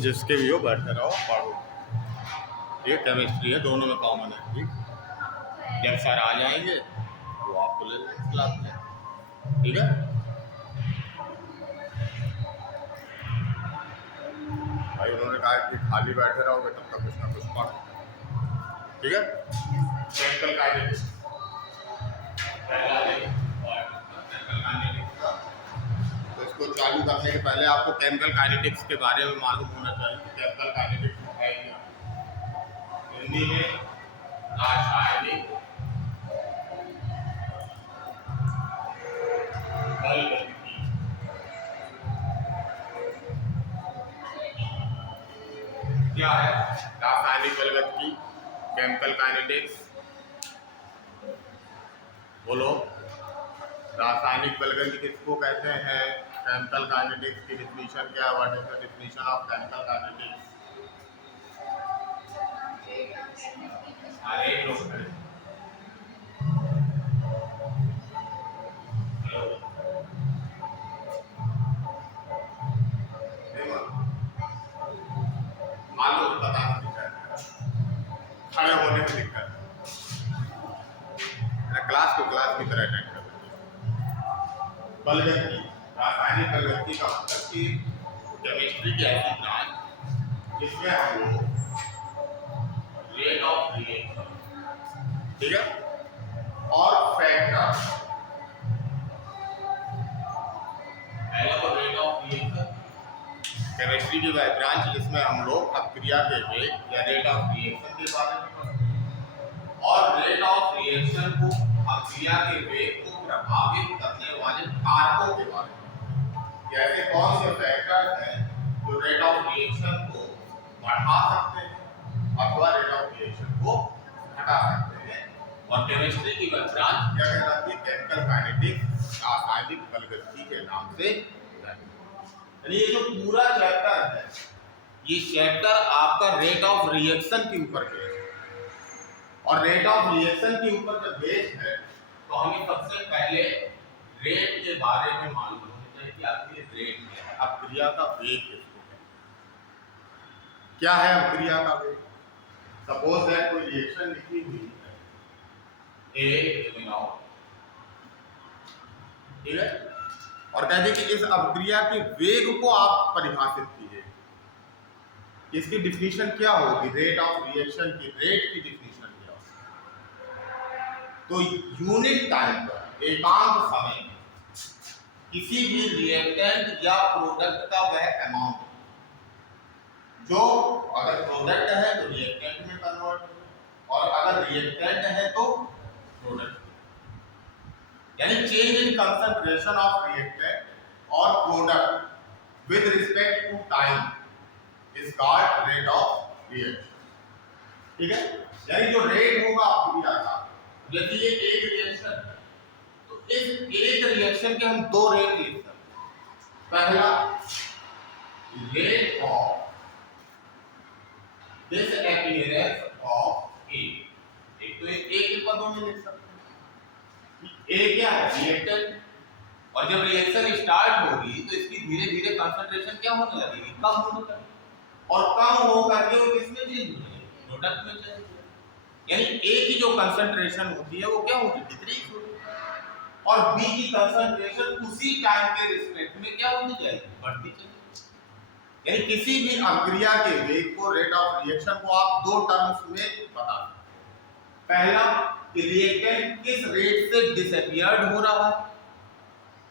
जिसके भी हो बैठे रहो पढ़ो। ये केमिस्ट्री है, दोनों में कॉमन है। ठीक, जब सर आ जाएंगे तो आपको ले लेंगे क्लास में। ठीक है, भाई उन्होंने कहा कि खाली बैठे रहोगे तब तक कुछ ना कुछ पढ़ो। ठीक है, केमिकल काइनेटिक्स तो इसको चालू करने के पहले आपको केमिकल काइनेटिक्स के बारे में मालूम होना चाहिए कि केमिकल काइनेटिक्स है क्या। हिंदी में रासायनिक बलगति। क्या है रासायनिक बलगति, केमिकल काइनेटिक्स? बोलो, रासायनिक बलगति किसको कहते हैं? केमिकल काइनेटिक्स की डिफिनीशन क्या? What is the definition of chemical kinetics? अरे लोग मालूम पता खड़े होने में दिक्कत, क्लास को क्लास की तरह अटेंड कर। बलगति, रासायनिक बलगति का मतलब कि केमिस्ट्री की ऐसी ब्रांच जिसमें हम लोग रेट ऑफ रिएक्शन, ठीक है, और फैक्टर, पहला तो रेट ऑफ रिएक्शन, केमिस्ट्री की वह ब्रांच जिसमें हम लोग अभिक्रिया के वेग या रेट ऑफ रिएक्शन के बारे में पढ़ते हैं, और रेट ऑफ रिएक्शन को, अभिक्रिया के वेग को प्रभावित करने वाले कारकों के बारे में, जैसे कौन से फैक्टर हैं जो रेट ऑफ रिएक्शन को बढ़ा सकते हैं अथवा रेट ऑफ रिएक्शन को घटा सकते हैं। और केमिस्ट्री की वह ब्रांच क्या कहलाती है? केमिकल काइनेटिक्स, रासायनिक बलगति के नाम से। यानी ये जो पूरा चैप्टर है, ये चैप्टर आपका रेट ऑफ रिएक्शन के ऊपर बेस्ड है, और रेट ऑफ रिएक्शन के ऊपर जब बेस्ड है तो हमें सबसे पहले रेट के बारे में मालूम होना चाहिए कि आखिर रेट क्या है, अभिक्रिया का वेग किसको है। क्या है अभिक्रिया का वेग? सपोज दैट कोई रिएक्शन लिखी हुई है, ए आउट, ठीक है। और कहते कि इस अभिक्रिया के वेग को आप परिभाषित कीजिए। इसकी डिफिनीशन क्या होगी? रेट ऑफ रिएक्शन की, रेट की डिफिनीशन क्या होगी? तो यूनिट टाइम पर, एकांक समय में किसी भी रिएक्टेंट या प्रोडक्ट का वह अमाउंट जो अगर प्रोडक्ट है तो रिएक्टेंट में कन्वर्ट हो, और अगर रिएक्टेंट है तो प्रोडक्ट, यानी change in concentration of reactant और product with respect to time is called rate of reaction, ठीक है। यानी जो रेट होगा अभिक्रिया का, यदि ये एक रिएक्शन है तो इस एक रिएक्शन के हम दो रेट लिख सकते हैं। पहला, rate of disappearance of A, एक तो ए के पदों में लिख सकते हैं। ए क्या है? रिएक्टेंट, और जब रिएक्शन स्टार्ट होगी तो इसकी धीरे धीरे कंसंट्रेशन क्या होने लगेगी? कम होने लगेगी, और कम हो करके वो किसमें चेंज हो जाएगी? प्रोडक्ट में चेंज हो जाएगी। यानी ए की जो कंसंट्रेशन होती है वो क्या होगी? डिक्रीज होगी, और बी की कंसंट्रेशन उसी टाइम के रिस्पेक्ट में क्या होती जाएगी? बढ़ती चलेगी। यानी किसी भी अभिक्रिया के वेग को, रेट ऑफ रिएक्शन को आप दो टर्म्स में बता सकते हैं। पहला कि रिएक्टेंट किस रेट से डिसअपियर्ड हो रहा है,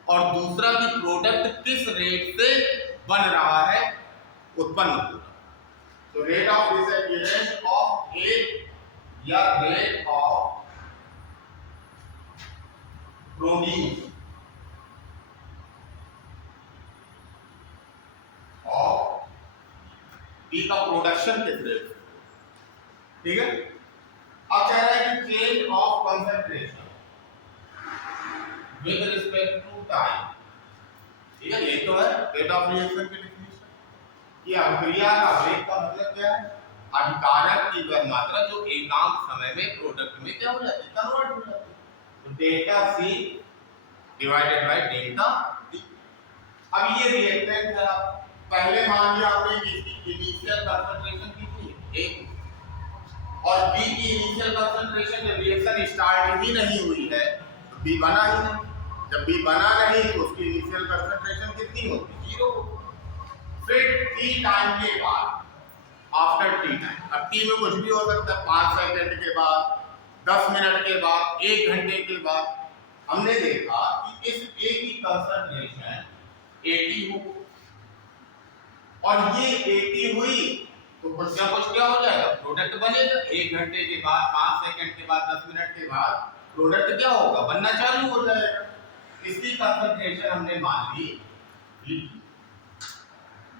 और दूसरा कि प्रोडक्ट किस रेट से बन रहा है, उत्पन्न हो रहा है। तो rate of disappearance of A या rate of produce of B का प्रोडक्शन किस रेट से, ठीक है। अब कह रहा है कि change of concentration with respect to time, ठीक है। ये तो है रेट ऑफ रिएक्शन की डेफिनेशन। ये अभिक्रिया का वेग का मतलब क्या है? अभिकारक की वह मात्रा जो एकांक समय में प्रोडक्ट में क्या हो जाती है? कन्वर्ट हो जाती है। तो delta C divided by delta D. अब ये रिएक्टेंट है, पहले मान लिया आपने कि इसकी इनिशियल कंसंट्रेशन कितनी है? 1, और बी की इनिशियल कंसंट्रेशन जब रिएक्शन स्टार्ट ही नहीं हुई है तो बी बना ही नहीं। जब बी बना नहीं तो उसकी इनिशियल कंसंट्रेशन कितनी होगी? 0। फिर टी टाइम के बाद, आफ्टर टी टाइम, अब टी में कुछ भी हो सकता है, 5 सेकंड के बाद, 10 मिनट के बाद, 1 घंटे के बाद, हमने देखा कि इस ए की कंसंट्रेशन 80 हो, और ये 80 हुई तो कुछ ना कुछ क्या हो जाएगा? प्रोडक्ट बनेगा। 1 घंटे के बाद, 5 सेकंड के बाद, 10 मिनट के बाद प्रोडक्ट क्या होगा? बनना चालू हो जाएगा। इसकी कंसंट्रेशन हमने मान ली,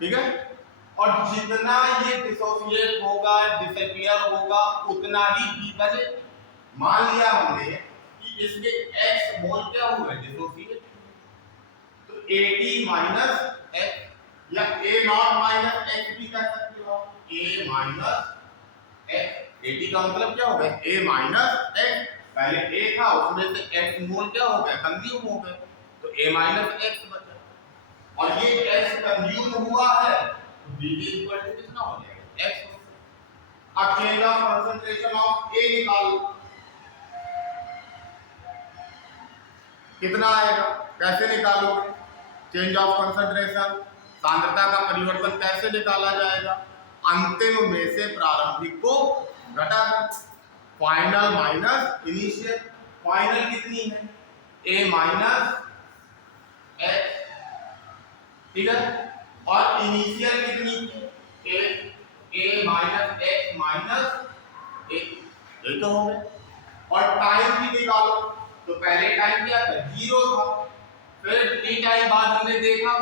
ठीक है। और जितना ये डिसोसिएट होगा, डिसअपियर होगा, उतना ही बी बने। मान लिया हमने कि इसके x मोल क्या हुए? डिसोसिएट। तो 80 माइनस x, या a नॉट माइनस x भी कर सकते हो, a माइनस x। 80 का मतलब क्या हो गया? a minus x। पहले a था, उसमें से x मोल क्या हो गया? कंज्यूम हो गया, तो a माइनस x बचा। और ये x कंज्यूम हुआ है तो b इक्वल टू कितना हो जाएगा? x। अब change of concentration of a निकालो, कितना आएगा? कैसे निकालोगे चेंज ऑफ कंसंट्रेशन? सांद्रता का परिवर्तन कैसे निकाला जाएगा? अंतिम में से प्रारंभिक को घटा कर, फाइनल माइनस इनिशियल। फाइनल कितनी है? a माइनस x, ठीक है। और इनिशियल कितनी थी? a माइनस x माइनस 1, ये तो हो गया। और टाइम भी निकालो, तो पहले टाइम क्या था? 0 था। फिर टी टाइम बाद हमने देखा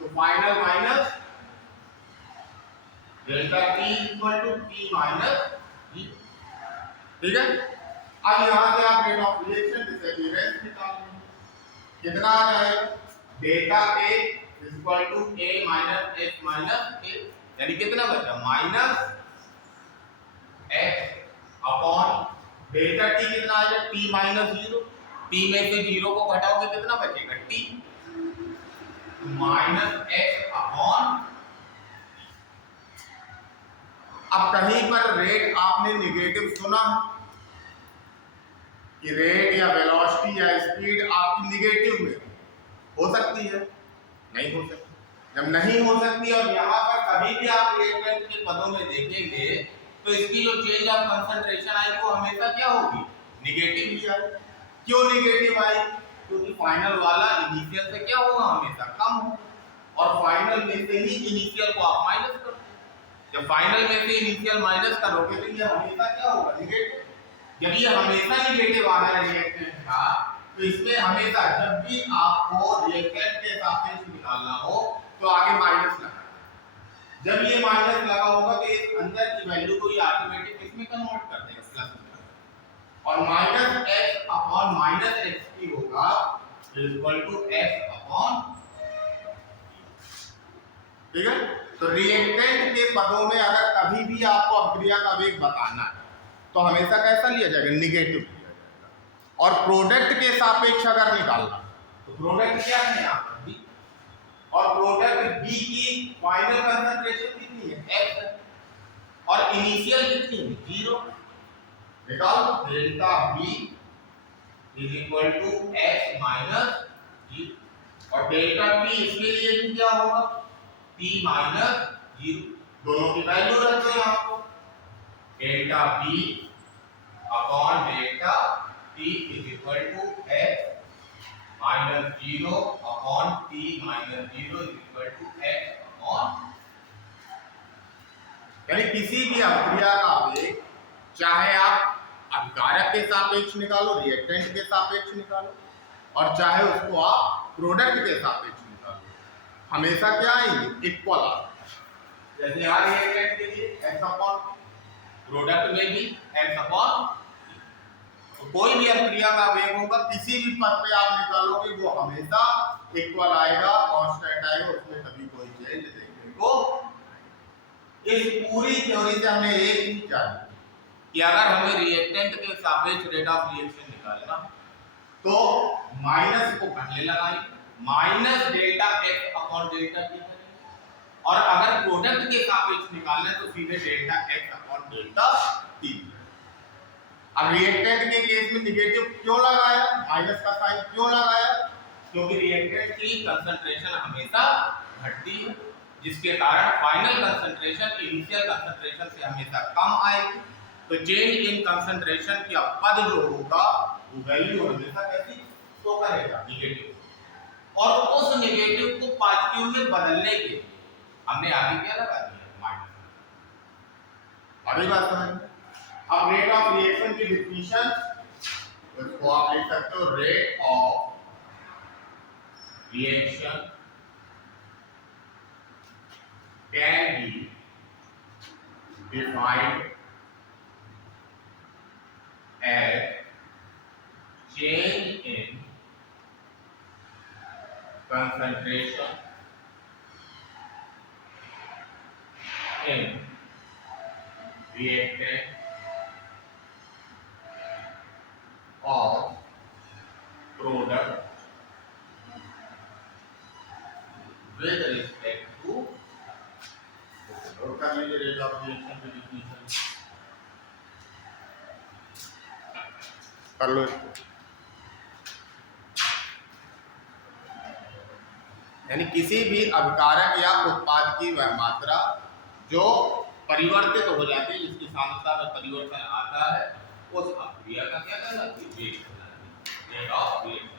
तो final minus delta T equal to T minus 0, ठीक है। अब यहां से आप रेट ऑफ रिएक्शन डिसअपियरेंस निकालेंगे, कितना आ जाएगा? Delta A equal to a minus x minus a, यानी कितना बचा? Minus x upon delta T कितना आ जाएगा? t minus 0। t में से 0 को घटाओगे कितना बचेगा? t minus x upon. अब कहीं पर रेट आपने निगेटिव सुना, कि रेट या वेलोसिटी या स्पीड आपकी निगेटिव में हो सकती है? नहीं हो सकती। जब नहीं हो सकती और यहाँ पर कभी भी आप रिएक्टेंट के पदों में देखेंगे तो इसकी जो चेंज ऑफ कंसंट्रेशन आएगी वो हमेशा क्या होगी? निगेटिव ही आएगी। क्यों निगेटिव आई? क्योंकि फाइनल वाला इनिशियल से क्या होगा? हमेशा कम होगा और फाइनल में से ही इनिशियल को आप माइनस करोगे। जब फाइनल में से इनिशियल माइनस करोगे तो ये हमेशा क्या होगा? निगेटिव। जब ये हमेशा निगेटिव आ रहा है रिएक्टेंट का तो इसमें हमेशा जब भी आपको रिएक्टेंट के सापेक्ष निकालना हो तो आगे माइनस लगा। जब ये माइनस लगा होगा तो इस अंदर की वैल्यू को ये ऑटोमेटिक इसमें कन्वर्ट कर देगा प्लस में और minus x upon minus x की होगा इक्वल टू x अपॉन। ठीक है, तो रिएक्टेंट के पदों में अगर कभी भी आपको अभिक्रिया का वेग बताना है तो हमेशा कैसा लिया जाएगा? निगेटिव लिया जाएगा। और प्रोडक्ट के सापेक्ष अगर निकालना तो प्रोडक्ट क्या है यहाँ पर? B और प्रोडक्ट B की फाइनल कंसंट्रेशन कितनी है? x है और इनिशियल कितनी है? 0। निकालो delta B is equal to x minus 0 और डेल्टा P इसके लिए भी क्या होगा? P minus 0। दोनों की वैल्यू रख दो यहाँ पर। Delta B upon delta T is equal to x minus 0 upon T minus 0 is equal to x upon. यानी किसी भी अभिक्रिया का वेग चाहे आप अभिकारक के सापेक्ष निकालो, रिएक्टेंट के सापेक्ष निकालो और चाहे उसको आप प्रोडक्ट के सापेक्ष निकालो, हमेशा क्या आएंगे? इक्वल आएंगे। जैसे यहाँ रिएक्टेंट के लिए x अपॉन, प्रोडक्ट में भी x अपॉन। तो कोई भी अभिक्रिया का वेग होगा किसी भी पद पे आप निकालोगे वो हमेशा इक्वल आएगा, कांस्टेंट आएगा, उसमें कभी कोई चेंज देखने को। इस पूरी थ्योरी से हमने एक ही जाना कि अगर हमें रिएक्टेंट के सापेक्ष रेट ऑफ रिएक्शन निकालना तो माइनस को पहले लगाएंगे, minus delta x upon delta t करेंगे और अगर प्रोडक्ट के सापेक्ष निकालना है तो सीधे delta x upon delta t। अब रिएक्टेंट के केस में निगेटिव क्यों लगाया? माइनस का साइन क्यों लगाया? क्योंकि रिएक्टेंट की कंसंट्रेशन हमेशा घटती है जिसके कारण फाइनल कंसंट्रेशन इनिशियल कंसंट्रेशन से हमेशा कम आएगी। तो चेंज इन कंसंट्रेशन की पद जो होगा वो वैल्यू हमेशा कैसी शो करेगा? निगेटिव। और उस निगेटिव को पॉजिटिव में बदलने के लिए हमने आगे क्या लगा दिया? माइनस। अभी बात समझ। अब रेट ऑफ रिएक्शन की डेफिनेशन उसको आप लिख सकते हो rate of reaction can be defined as change in concentration in reactant or product with respect to rate of reaction की डेफिनेशन कर लो इसको। यानी किसी भी अभिकारक या उत्पाद की वह मात्रा जो परिवर्तित हो जाती है, जिसकी सांद्रता में परिवर्तन आता है, उस अभिक्रिया का क्या कहलाती है? वेग कहलाती है, रेट ऑफ रिएक्शन।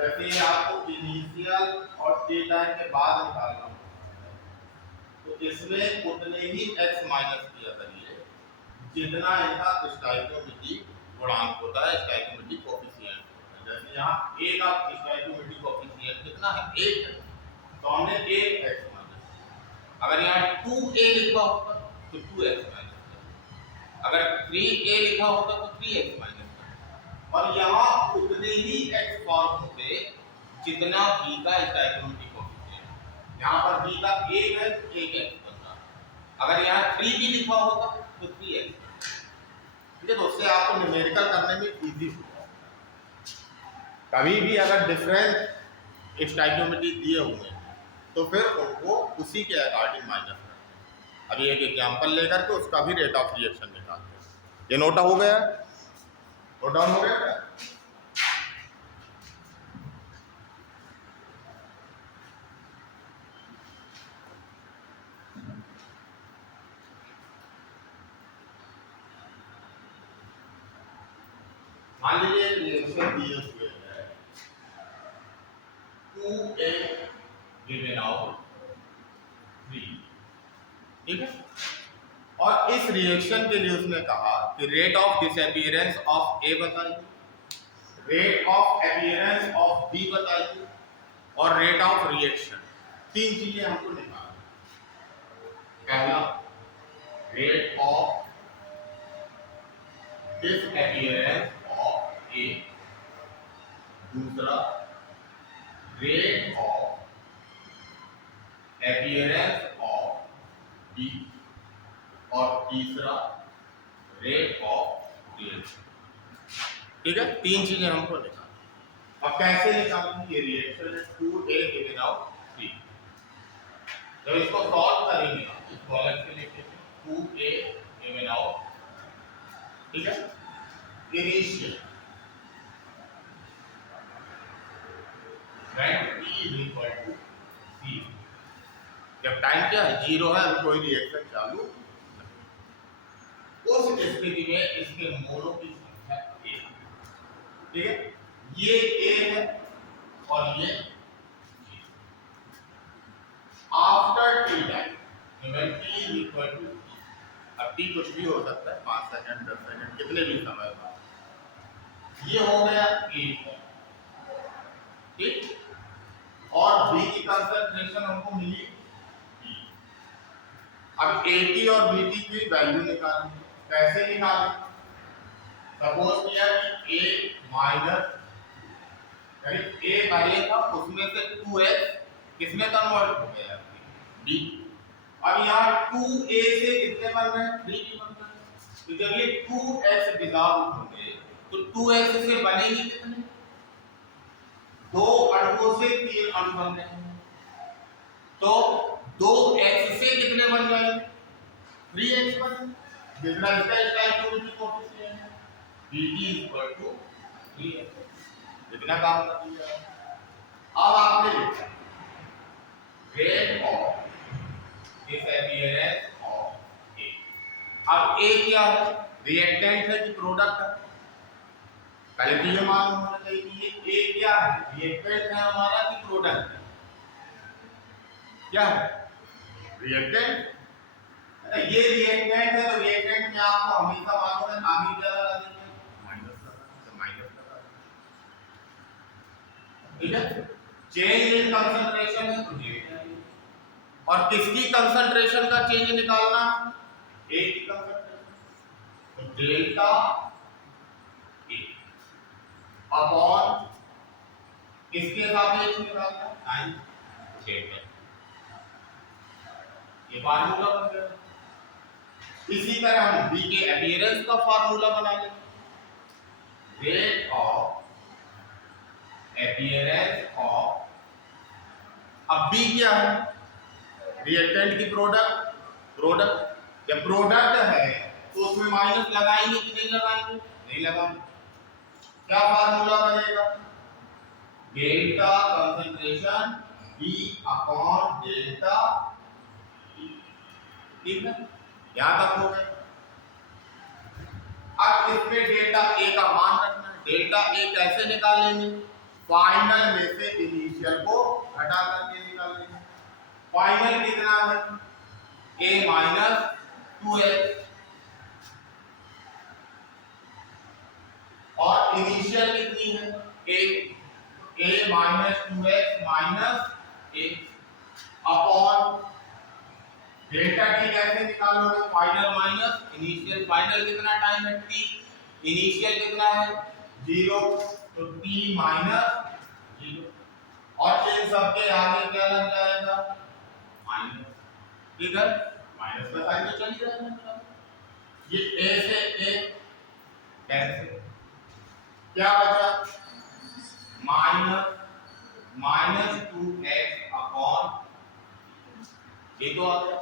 जैसे ये आपको इनिशियल और टी टाइम के बाद निकालना हो, तो इसमें उतने ही x माइनस किया करिए जितना इनका स्टोइकोमेट्री गुणांक होता है, स्टोइकोमेट्री कोएफिशिएंट होता है। जैसे यहाँ a का स्टोइकोमेट्री कोएफिशिएंट कितना है, 1 है, तो हमने 1x माइनस। अगर यहाँ 2a लिखा होता तो 2x माइनस, अगर 3a लिखा होता तो 3x माइनस, और यहाँ उतने ही x फॉर्म होते जितना b का स्टोइकोमेट्री कोएफिशिएंट। यहाँ पर b का 1 है तो 1x बनता, अगर यहाँ 3b लिखा होता तो 3x। ठीक है, तो उससे आपको न्यूमेरिकल करने में इजी होगा। कभी भी अगर डिफरेंट स्टोइकोमेट्री दिए हुए हैं तो फिर उनको उसी के अकॉर्डिंग माइनस करते हैं। अभी एक एग्जांपल लेकर के उसका भी रेट ऑफ रिएक्शन निकालते हैं। ये नोट हो गया, नोट डाउन हो गया। मान लीजिए रिएक्शन दिए हुए है 2a गिवन आउट 3, ठीक है, और इस रिएक्शन के लिए उसने कहा कि rate of disappearance of A बताइए, rate of appearance of B बताइए, और रेट ऑफ रिएक्शन। 3 चीजें हमको निकालना। पहला rate of disappearance of A, दूसरा rate of appearance of B, और तीसरा रेट ऑफ रिएक्शन। ठीक है, 3 चीजें हमको निकालनी। अब कैसे निकालेंगे? ये रिएक्शन है 2a गिवन आउट 3। जब इसको सॉल्व करेंगे इसको अलग से लिखेंगे 2a गिवन आउट, ठीक है, initial when t is equal to c, जब टाइम क्या है 0 है, अभी कोई रिएक्शन चालू नहीं। उस स्थिति में इसके मोलों की संख्या a, ठीक है, ये a है और ये after T time when t is equal to t, अब t कुछ भी हो सकता है, 5 सेकंड 10 सेकंड कितने भी समय बाद, ये हो गया a, ठीक, और b की कंसंट्रेशन हमको मिली b। अब at और bt की वैल्यू निकालनी। कैसे निकालें? सपोज किया कि a माइनस, यानी a पहले था उसमें से 2x किसमें कन्वर्ट हो गया b। अब यहाँ 2a से कितने बन रहे हैं, 3 बन रहे हैं, तो जब ये 2x डिसॉल्व होंगे तो 2x से बनेंगे कितने, 2 अणुओं से 3 अणु बन रहे हैं, तो 2x से कितने बन जाएंगे, 3x बन, जितना इसका स्टोइकोमेट्री कोएफिशिएंट है Bt = 3x, जितना काम कर दिया। अब आपने लिखा रेट ऑफ डिसअपीयरेंस ऑफ ए। अब ए क्या है, रिएक्टेंट है कि प्रोडक्ट है? पहले तो ये मालूम होना चाहिए कि ये ए क्या है, रिएक्टेंट है हमारा कि प्रोडक्ट है? क्या है, रिएक्टेंट। ये रिएक्टेंट है तो रिएक्टेंट में आपको हमेशा मालूम है आगे क्या लगा देंगे, माइनस लगा, ठीक है। चेंज इन कंसंट्रेशन है तो डेल्टा, और किसकी कंसंट्रेशन का चेंज निकालना, ए की कंसंट्रेशन, तो डेल्टा ए अपॉन किसके सापेक्ष निकालना, टाइम, डेल्टा। ये फार्मूला बन गया। इसी तरह हम बी के अपीयरेंस का फार्मूला बना लेंगे, रेट ऑफ अपीयरेंस ऑफ, अब बी क्या है, रिएक्टेंट की प्रोडक्ट, जब प्रोडक्ट है तो उसमें माइनस लगाएंगे कि नहीं लगाएंगे, नहीं लगाएंगे। क्या फार्मूला बनेगा, delta concentration B upon delta, ठीक है, यहां तक हो गया। अब इसमें डेल्टा ए का मान रखना है। डेल्टा ए कैसे निकालेंगे, फाइनल में से इनिशियल को घटा करके निकालेंगे। फाइनल कितना है? a माइनस 2x और इनिशियल कितनी है? a minus 2x minus a upon delta T कैसे निकालोगे? Final minus initial. फाइनल कितना टाइम है? t। इनिशियल कितना है? 0, तो t माइनस 0 और इन सब के आगे क्या लग जाएगा? माइनस। ठीक है, माइनस का साइन तो चल ही रहा है। ये a से a कैंसिल, क्या बचा? माइनस 2x अपॉन ये तो आ गया।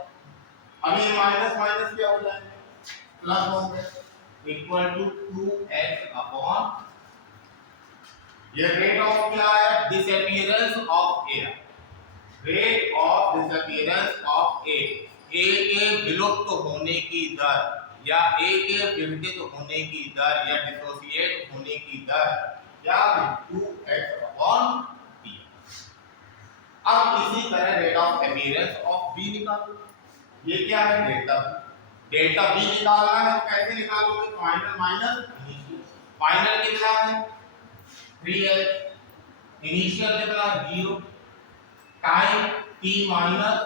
अब ये माइनस माइनस क्या हो जाएगा? प्लस हो गया इक्वल टू 2x अपॉन ये रेट ऑफ क्या है? Disappearance of A. Rate of disappearance of A के विलुप्त होने की दर या ए के विघटित होने की दर या डिसोसिएट होने की दर क्या? 2x upon b। अब इसी तरह rate of appearance of b निकालो। ये क्या है? डेल्टा बी निकालना है, तो कैसे निकालोगे? Final minus initial. फाइनल कितना है? 3x, इनिशियल कितना है? 0 time t minus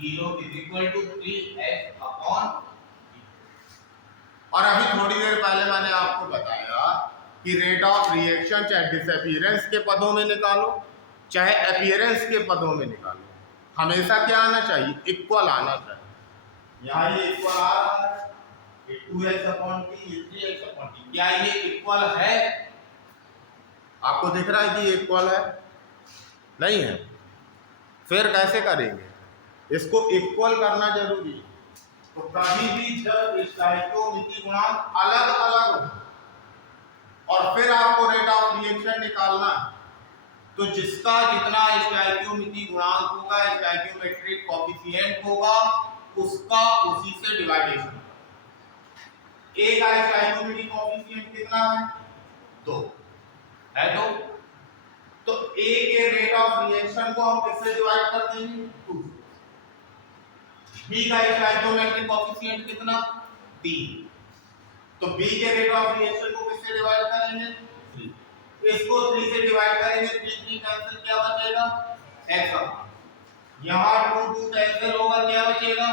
0 is equal to 3x upon. और अभी थोड़ी देर पहले मैंने आपको बताया कि रेट ऑफ रिएक्शन चाहे डिसअपीयरेंस के पदों में निकालो चाहे अपीयरेंस के पदों में निकालो, हमेशा क्या आना चाहिए? इक्वल आना चाहिए। यहाँ ये इक्वल आ रहा है, ये 2x अपॉन t, ये 3x अपॉन t। क्या ये इक्वल है? आपको दिख रहा है कि ये इक्वल है? नहीं है। फिर कैसे करेंगे? इसको इक्वल करना जरूरी है। तो कभी भी जब स्टोइकियोमेट्री गुणांक अलग अलग हो और फिर आपको रेट ऑफ रिएक्शन निकालना, तो जिसका जितना स्टोइकियोमेट्री गुणांक होगा, स्टोइकियोमेट्रिक कोएफिशिएंट होगा, उसका उसी से डिवाइडेशन। ए का स्टोइकियोमेट्रिक कोएफिशिएंट कितना है? 2 है। 2 तो ए के रेट ऑफ रिएक्शन को हम किससे डिवाइड कर देंगे? 2। बी का स्टोइकियोमेट्रिक कोएफिशिएंट कितना? 3। तो बी के रेट ऑफ रिएक्शन को किससे डिवाइड करेंगे? 3। इसको 3 से डिवाइड करेंगे, 3 3 कैंसिल, क्या बचेगा? x upon. यहां 2 2 कैंसिल होगा, क्या बचेगा?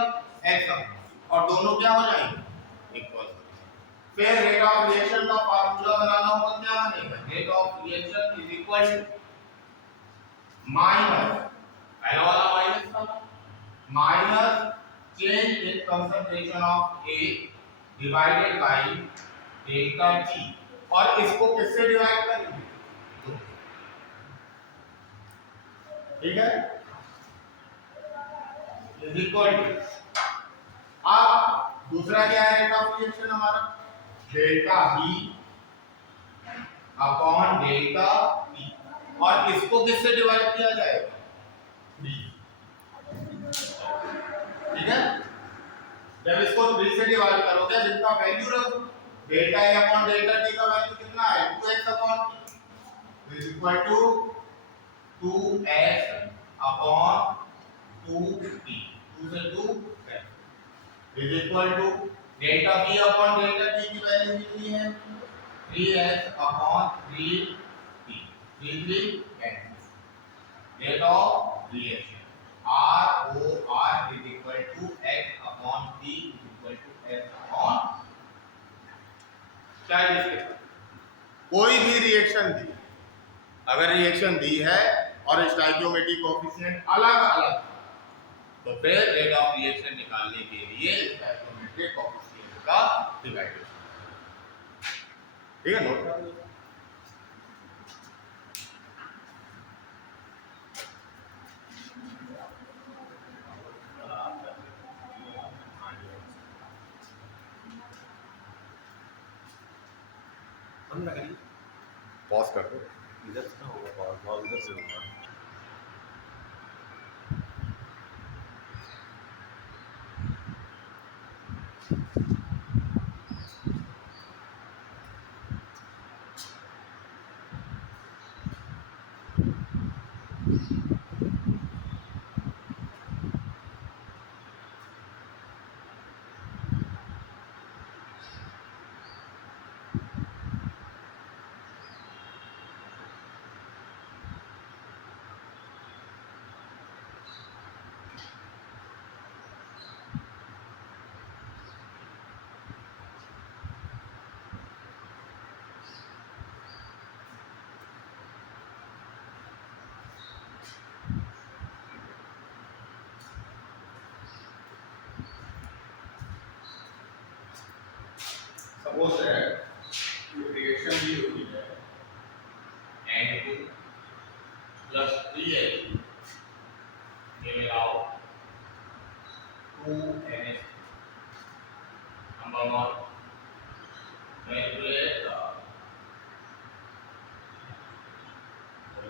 x upon. और दोनों क्या हो जाएंगे? इक्वल। फिर रेट ऑफ रिएक्शन का फार्मूला बनाना होगा, क्या बनेगा? Rate of reaction is equal to minus पहला वाला माइनस था, minus change in concentration of A divided by delta T। और इसको किससे डिवाइड करेंगे? 2। ठीक है, इज इक्वल टू। अब दूसरा क्या है रेट ऑफ रिएक्शन हमारा? Delta B upon delta T। और इसको किससे डिवाइड किया जाएगा? 3। ठीक है, जब इसको 3 से डिवाइड करोगे, जिसका वैल्यू रखो, delta A upon delta T का वैल्यू कितना है? 2x upon T is equal to 2x upon 2T। 2 से 2 is equal to delta B upon delta T की वैल्यू कितनी है? 3x upon 3T। 3 3 cancel. Rate of reaction ROR is equal to x upon t is equal to x upon। क्या है? कोई भी reaction दी, अगर reaction दी है और स्टोइकियोमेट्रिक कोएफिशिएंट अलग अलग, तो फिर रेट ऑफ रिएक्शन निकालने के लिए स्टोइकियोमेट्रिक कोएफिशिएंट का डिवाइडेशन। ठीक है, नोट कर लीजिए। पॉज कर दो, इधर से होगा और इधर से होगा। सपोज दैट रिएक्शन भी होती है N2 plus 3H give out 2NH. Number one, calculate the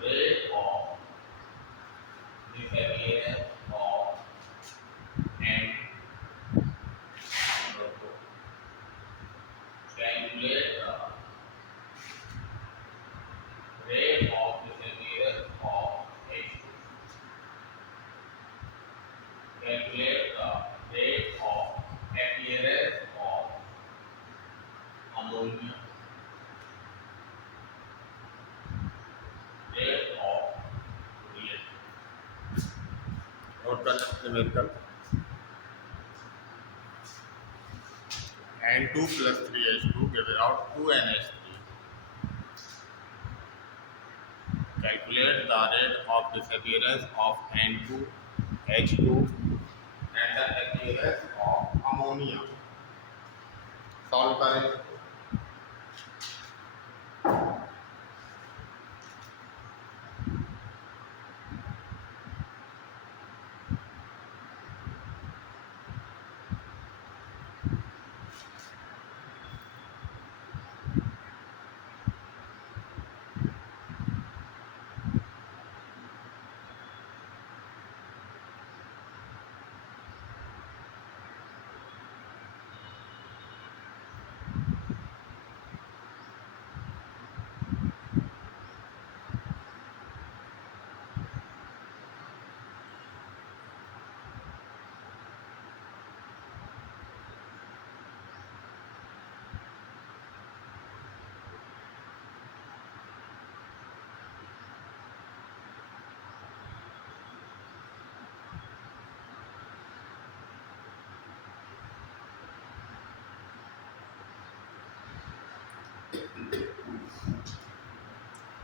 rate of disappearance of N. Number two, calculate the rate of disappearance of H2. Calculate the rate of appearance of ammonia. Rate of reaction. Note down numerical. N2 plus 3H2 give out 2NH3. Calculate the rate of disappearance of N2, H2 and the appearance of ammonia. Solve करें.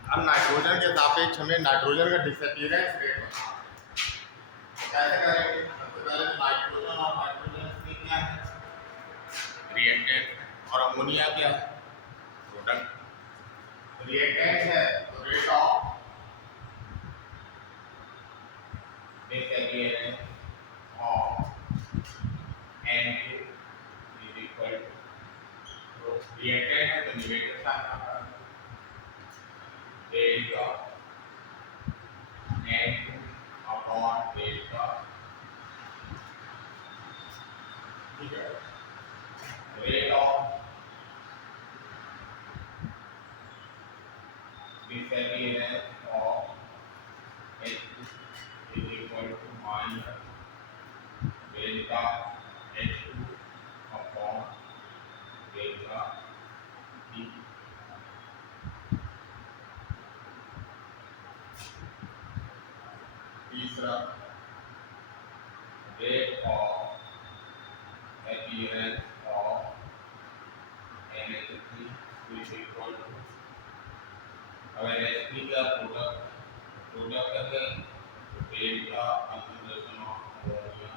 अब nitrogen के सापेक्ष हमें nitrogen का disappearance rate बताना है। कैसे करेंगे? सबसे पहले नाइट्रोजन और नाइट्रोजन में क्या है? रिएक्टेंट और अमोनिया क्या है? प्रोडक्ट। रिएक्टेंट है तो rate of disappearance of N2 is equal to reactant है तो नेगेटिव साइन आता है डेल्टा N2 अपॉन डेल्टा, ठीक है। Rate of disappearance of H2 is equal to minus delta H2 upon delta T. तीसरा rate of appearance of NH3 is equal to, अब NH3 का product है delta concentration of ammonia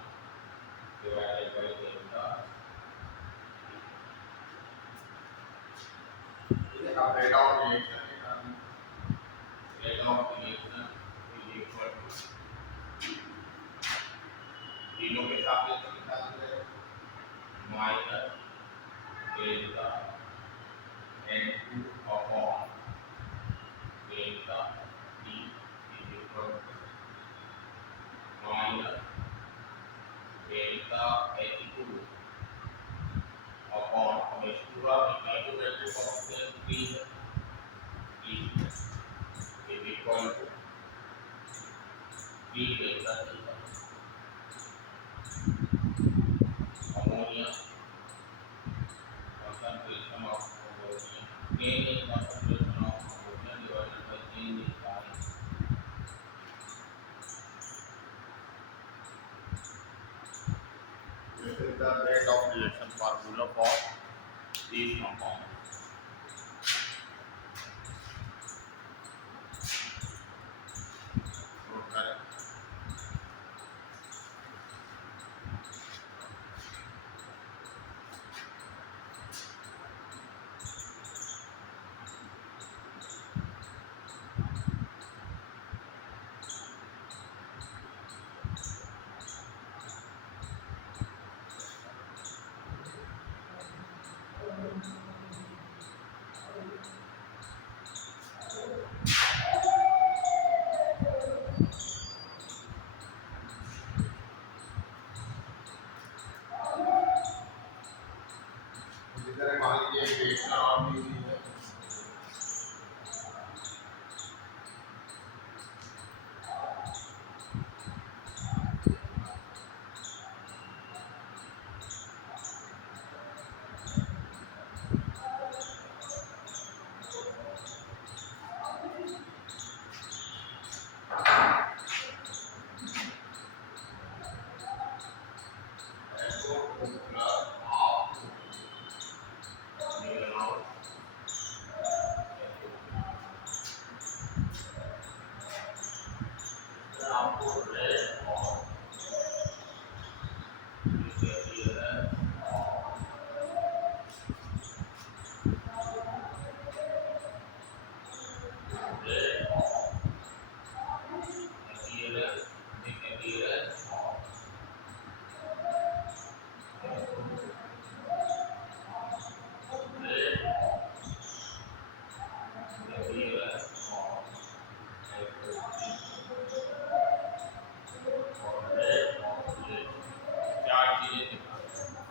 divided by delta. ये आप rate of reaction निकालना, rate of reaction is equal to तीनों के सापेक्ष निकालते हैं minus delta N2 upon delta T is equal to minus delta H2 upon H2 का कैलकुलेटेड कांस्टेंट T है, T is equal to T delta T ammonia concentration of ammonia, gain in concentration of ammonia divided by change in time. This is the rate of reaction formula for these compounds. Note करें। इस तरह मान लीजिए reaction और भी है।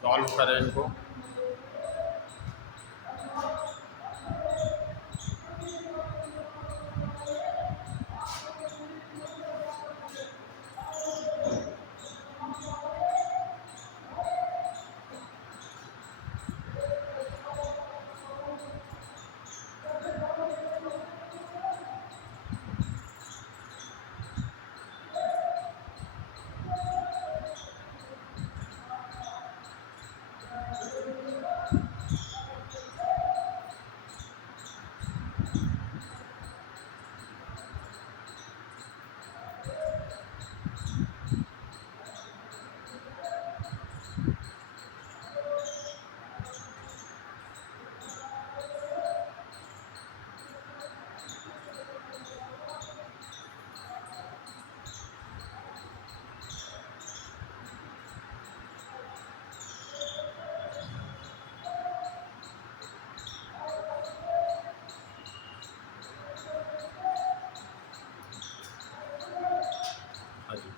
Solve करें इनको।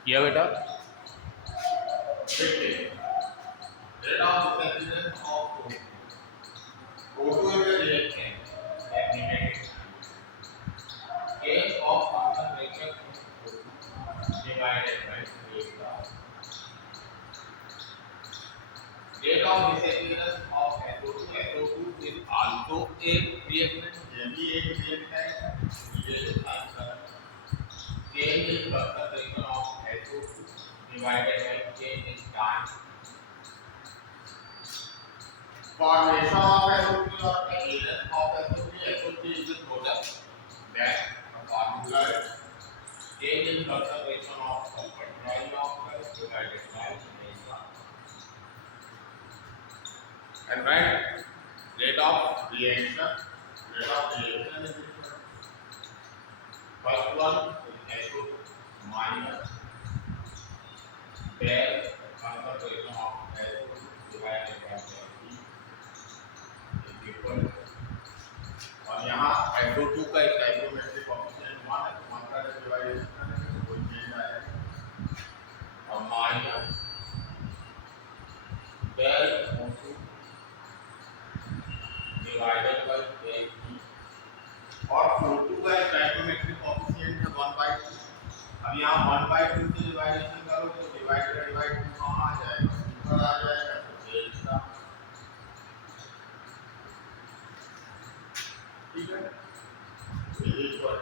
किया बेटा। Rate of disappearance of O2 is a reaction that negative. Change of concentration divided by rate of disappearance of SO2. SO2 is also a reactant. ये भी एक reactant है। Change in concentration of SO2 divided by change in time. Formation of SO3 or appearance of SO3. SO3 is a product that a formula change in concentration of sulfur trioxide divided by mesa. And right, rate of reaction is different. First one is SO2 minus their concentration of SO2 divided by और यहाँ SO2 का stoichiometric coefficient 1 है, तो 1 का डिवाइडेशन करेंगे तो कोई change आएगा और minus del O2 divided by del E और O2 का स्टोइकियोमेट्रिक कोएफिशिएंट है 1/2। अब यहाँ 1/2 से डिवाइडेशन करो तो डिवाइड बाय 2 कहाँ आ जाएगा, ऊपर आ जाएगा तो डेल्टा। ठीक है, equal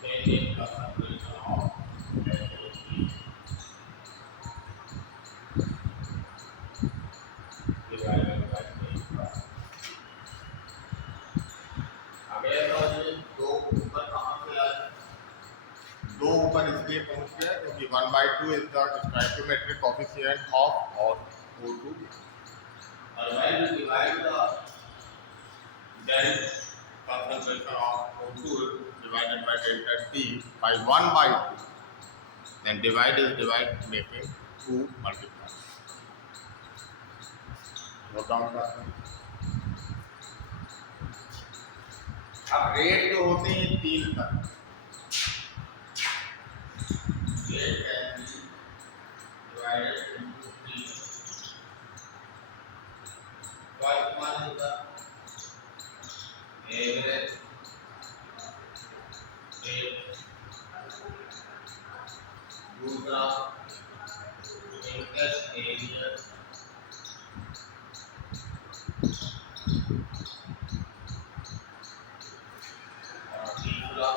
change in concentration of SO3 divided by delta। आगे समझिए दो ऊपर कहाँ से आए, दो ऊपर इसलिए पहुंच गया क्योंकि 1/2 is the stoichiometric coefficient of O2 और when you divide the then concentration of O2 divided by delta T by 1/2, then divide is divide making 2 multiply। Note down करते हैं। अब रेट जो होते हैं 3 तक, rate can be divided into 3 का इस्तेमाल होगा एवरेज रेट, दूसरा इंटरेस्ट एरियर, और तीसरा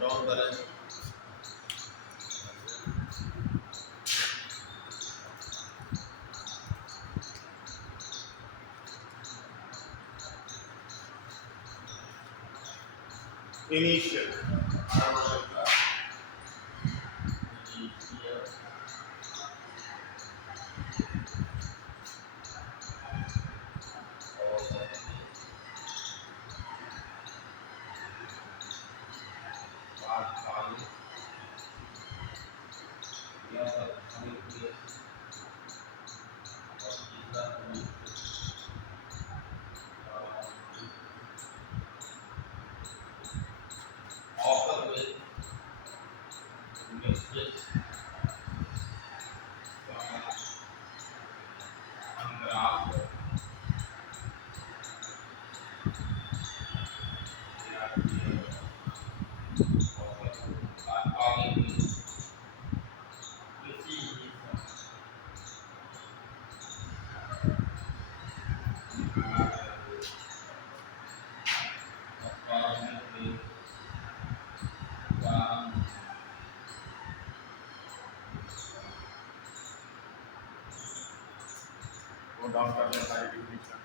डाउन बैलेंस। इनिशियल ऑफर में मिस्टेक्स अंतराल डाउन करने सारी डिफिनेशन।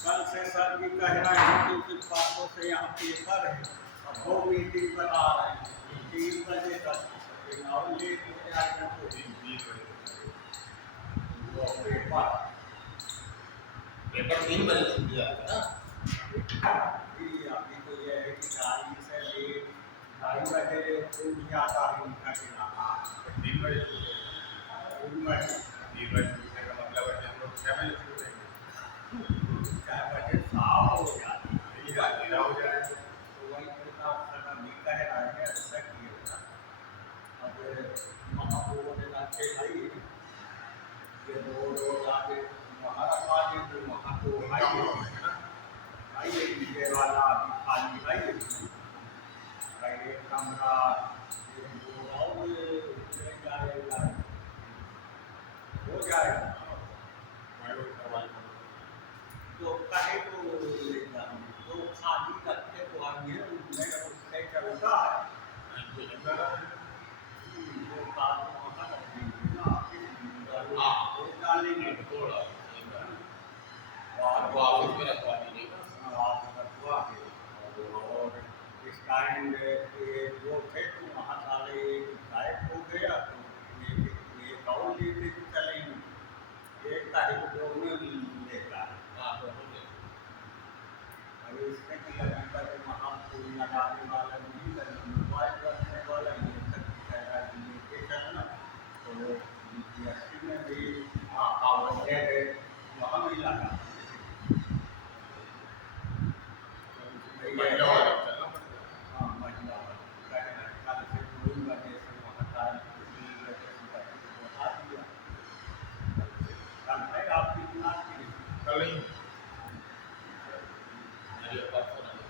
कल से सर भी कह रहे हैं कि कुछ बातों से यहाँ पेपर है और 2 मीटिंग बता रहे हैं 3 बजे तक और लेट हो जाएगा तो वो पेपर पेपर 3 बजे छूट जाएगा ना। अभी तो ये है कि गाड़ी से लेट 2:30 बजे छूट जाता है उनका खिलाना 3 बजे छूटेगा। 3 बजे 3 बजे छूटने का मतलब है कि हम लोग 6 बजे छूटेंगे। 4 बजे शाम हो जाती है ठीक है, अंधेरा हो जाएगा। तो वही कितना सर भी कह रहे हैं ऐसा किए ना अब महापुरों ने लाके भाई ये रोड आगे महाराज आगे जो महापुर हाईवे ये वाला अभी खाली हाईवे ये कमरा ये गोडाउन ले जाएगा हो जाएगा तो कहे तो लेगा तो खाली करके तो आइए उससे चलता है वो बात वहाँ रख दीजिए लेंगे थोड़ा और आपको ऑफिस में रखवा दीजिएगा। आप रखवा के और इस काइंड ये जो थे तो वहाँ साले गायब हो गया तो ये और लेते चलेंगे एक तारीख को उन्हें लेगा हाँ तो हो गया। अभी इसमें कि अभी तक वहाँ कोई लगाने वाला नहीं है मोबाइल रखने वाला ये तक लेके चलना तो यूपीएससी में भी वहाँ भी लगा महिला वाला चलना पड़ेगा। हाँ महिला कल से 2 बजे से वहाँ टाइम 3 बजे से बढ़ा दिया कल है आपकी क्लास की कल ही मेरी परसों नहीं।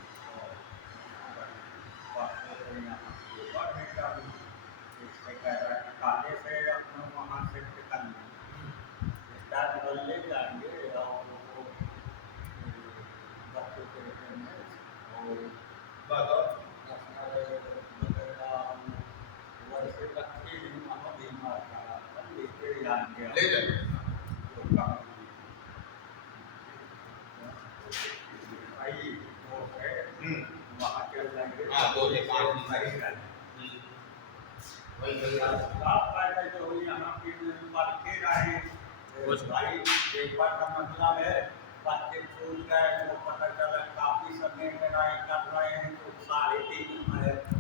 काले से अपना वहाँ से कर स्टार्ट बदले जाएंगे और वो बच्चों के और बताओ वैसे रखे वहाँ भी मारता लेके जाएंगे ले जाइए। भाई वो है वहाँ चल जाएंगे हाँ 2 से 5 सही है वही सही है। आपका जो यहाँ पे पढ़ के रहे भाई एक बार का मतलब है बच्चे छूट गए वो पता चला काफी समय में रहे कर रहे हैं तो 3.5